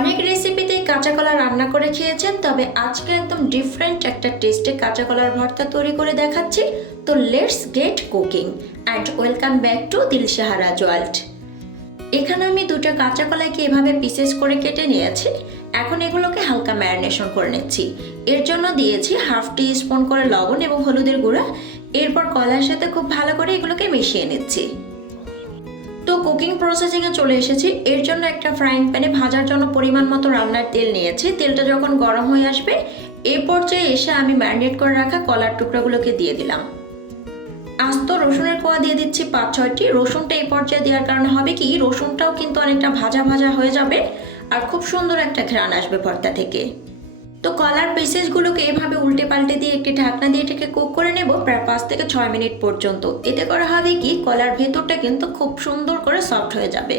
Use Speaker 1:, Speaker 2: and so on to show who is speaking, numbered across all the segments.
Speaker 1: অনেক রেসিপিতেই কাঁচা কলা রান্না করে খেয়েছেন, তবে আজকে একদম ডিফারেন্ট একটা টেস্টে কাঁচা কলার ভর্তা তৈরি করে দেখাচ্ছি। তো let's get cooking and welcome back to Dilshahara world এখানে আমি দুটো কাঁচা কলাইকে এভাবে পিসেস করে কেটে নিয়েছি। এখন এগুলোকে হালকা ম্যারিনেশন করে নিচ্ছি। এর জন্য দিয়েছি হাফ টি স্পুন করে লবণ এবং হলুদের গুঁড়া। এরপর কলার সাথে খুব ভালো করে এগুলোকে মিশিয়ে নিচ্ছি। কুকিং প্রসেসিংয়ে চলে এসেছি। এর জন্য একটা ফ্রাইং প্যানে ভাজার জন্য পরিমাণ মতো রান্নার তেল নিয়েছি। তেলটা যখন গরম হয়ে আসবে এই পর্যায়ে এসে আমি ম্যারিনেট করে রাখা কলার টুকরাগুলোকে দিয়ে দিলাম। আস্ত রসুনের কোয়া দিয়ে দিচ্ছি পাঁচ ছয়টি। রসুনটা এই পর্যায়ে দেওয়ার কারণে হবে কি, রসুনটাও কিন্তু অনেকটা ভাজা ভাজা হয়ে যাবে আর খুব সুন্দর একটা ঘ্রাণ আসবে ভর্তা থেকে। তো কলার পিসেসগুলোকে এভাবে উল্টে পাল্টে দিয়ে একটি ঢাকনা দিয়ে এটাকে কুক করে নেব প্রায় পাঁচ থেকে ছয় মিনিট পর্যন্ত। এতে করা হবে কি, কলার ভেতরটা কিন্তু খুব সুন্দর করে সফট হয়ে যাবে।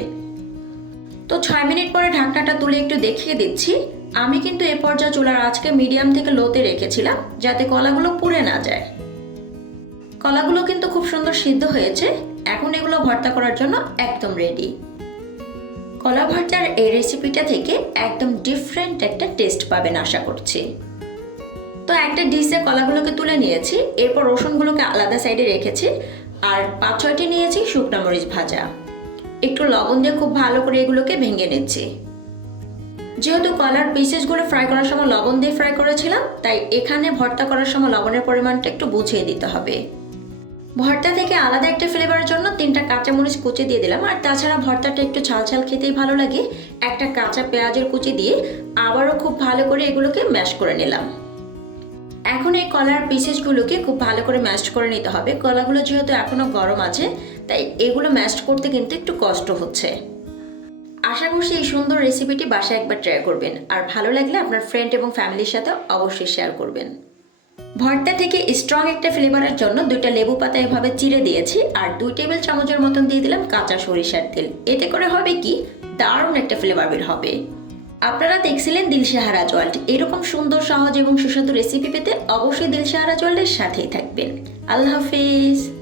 Speaker 1: তো ছয় মিনিট পরে ঢাকনাটা তুলে একটু দেখিয়ে দিচ্ছি। আমি কিন্তু এ পর্যায়ে চুলার আজকে মিডিয়াম থেকে লোতে রেখেছিলাম, যাতে কলাগুলো পুড়ে না যায়। কলাগুলো কিন্তু খুব সুন্দর সিদ্ধ হয়েছে। এখন এগুলো ভর্তা করার জন্য একদম রেডি কলা ভর্তার এই রেসিপিটা থেকে একদম ডিফারেন্ট একটা টেস্ট পাবেন আশা করছি। তো একটা ডিশে কলাগুলোকে তুলে নিয়েছি, এরপর রসুনগুলোকে আলাদা সাইডে রেখেছি, আর পাঁচ ছয়টি নিয়েছি শুকনো মরিচ ভাজা। একটু লবণ দিয়ে খুব ভালো করে এগুলোকে ভেঙে নিচ্ছি। যেহেতু কলার পিসেসগুলো ফ্রাই করার সময় লবণ দিয়ে ফ্রাই করেছিলাম, তাই এখানে ভর্তা করার সময় লবণের পরিমাণটা একটু বুঝিয়ে দিতে হবে। ভর্তা থেকে আলাদা একটা ফ্লেভারের জন্য কাঁচামরিচ কুচি দিয়ে দিলাম। আর তাছাড়া ভর্তাটা একটু ঝাল ঝাল খেতেই ভালো লাগে। একটা কাঁচা পেঁয়াজের কুচি দিয়ে আবারও খুব ভালো করে এগুলোকে ম্যাশ করে নিলাম। এখন এই কলার পিসেসগুলোকে খুব ভালো করে ম্যাশ করে নিতে হবে। কলাগুলো যেহেতু এখনও গরম আছে, তাই এগুলো ম্যাশ করতে কিন্তু একটু কষ্ট হচ্ছে। আশা করছি এই সুন্দর রেসিপিটি বাসায় একবার ট্রাই করবেন। আর ভালো লাগলে আপনার ফ্রেন্ড এবং ফ্যামিলির সাথে অবশ্যই শেয়ার করবেন। ভর্তা থেকে স্ট্রং একটা ফ্লেভারের জন্য দুইটা লেবু পাতা এভাবে চিড়ে দিয়েছি, আর দুই টেবিল চামচের মতন দিয়ে দিলাম কাঁচা সরিষার তেল। এতে করে হবে কি? দারুণ একটা ফ্লেভার বের হবে। আপনারা দেখছিলেন দিলশাহারা ওয়ার্ল্ড এরকম সুন্দর, সহজ এবং সুস্বাদু রেসিপি পেতে অবশ্যই দিলশাহারা ওয়ার্ল্ডের সাথেই থাকবেন। আল্লাহ হাফিজ।